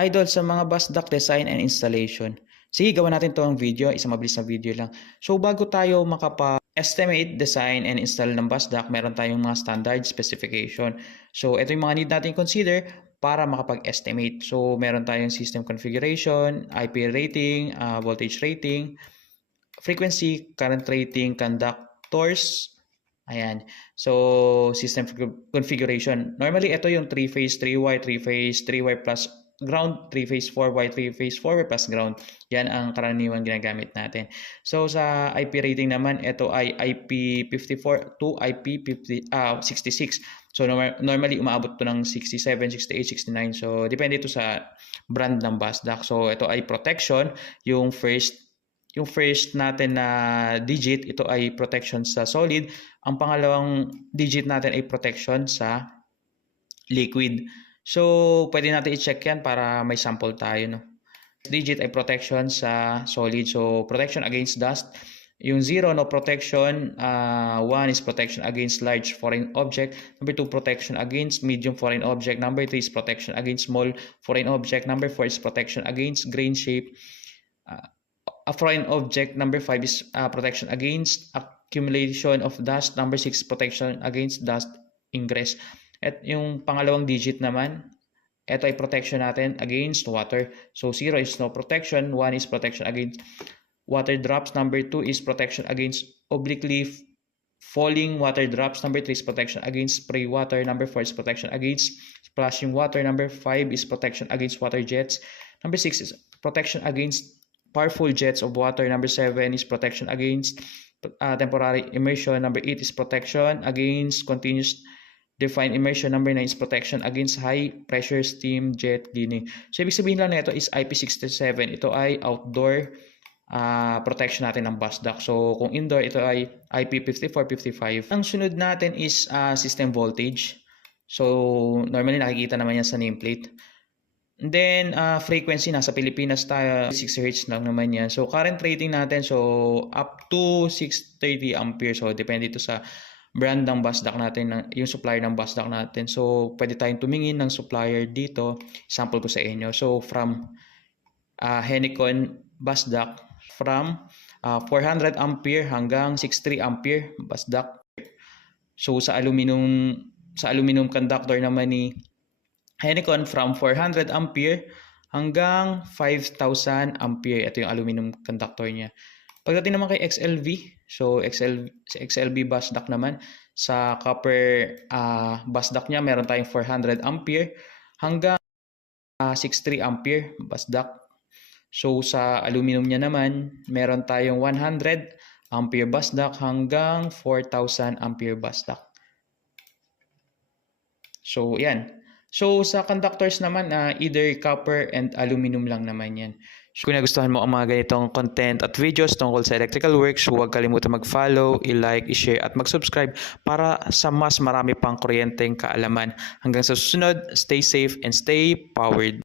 Idol sa mga bus duct design and installation. Sige, gawa natin to ang video, isang mabilis na video lang. So bago tayo makapa-estimate, design, and install ng bus duct, meron tayong mga standard specification. So ito yung mga need natin consider para makapag-estimate. So meron tayong system configuration, IP rating, voltage rating, frequency, current rating, conductors. Ayan. So, system configuration. Normally, ito yung 3-phase, 3Y, 3-phase, 3Y plus ground, 3-phase, 4Y, 3-phase, 4Y plus ground. Yan ang karaniwan ginagamit natin. So, sa IP rating naman, ito ay IP54 to IP66. So, normally, umaabot to ng 67, 68, 69. So, depende ito sa brand ng bus duct. So, ito ay protection. Yung first natin na digit, ito ay protection sa solid. Ang pangalawang digit natin ay protection sa liquid. So, pwede natin i-check yan para may sample tayo. No? Digit ay protection sa solid. So, protection against dust. Yung 0, no protection. 1 is protection against large foreign object. Number 2, protection against medium foreign object. Number 3 is protection against small foreign object. Number 4 is protection against grain shape. A foreign object. Number 5 is protection against accumulation of dust. Number 6, protection against dust ingress. At yung pangalawang digit naman, ito ay protection natin against water. So 0 is no protection, 1 is protection against water drops. Number 2 is protection against obliquely falling water drops. Number 3 is protection against spray water. Number 4 is protection against splashing water. Number 5 is protection against water jets. Number 6 is protection against powerful jets of water. Number 7 is protection against temporary immersion. Number 8 is protection against continuous defined immersion. Number 9 is protection against high pressure steam jet cleaning. So, ibig sabihin lang na ito is IP67. Ito ay outdoor protection natin ng bus duct. So, kung indoor, ito ay IP54, 55. Ang sunod natin is system voltage. So, normally nakikita naman yan sa nameplate. And then, frequency, nasa Pilipinas tayo, 60 Hz lang naman yan. So, current rating natin, so, up to 630 ampere. So, depende ito sa brand ng bus duct natin, yung supplier ng bus duct natin. So, pwede tayong tumingin ng supplier dito. Sample ko sa inyo. So, from Henicon bus duct, from 400 ampere hanggang 63 ampere bus duct. So, sa aluminum conductor naman ni Henicon, from 400 ampere hanggang 5,000 ampere. Ito yung aluminum conductor niya. Pagdating naman kay XLV, so XLV bus duct naman, sa copper bus duct niya, meron tayong 400 ampere hanggang 63 ampere bus duct. So sa aluminum niya naman, meron tayong 100 ampere bus duct hanggang 4,000 ampere bus duct. So yan. So, sa conductors naman, either copper and aluminum lang naman yan. So, kung nagustuhan mo ang mga ganitong content at videos tungkol sa electrical works, huwag kalimutan mag-follow, i-like, i-share at mag-subscribe para sa mas marami pang kuryenteng kaalaman. Hanggang sa susunod, stay safe and stay powered.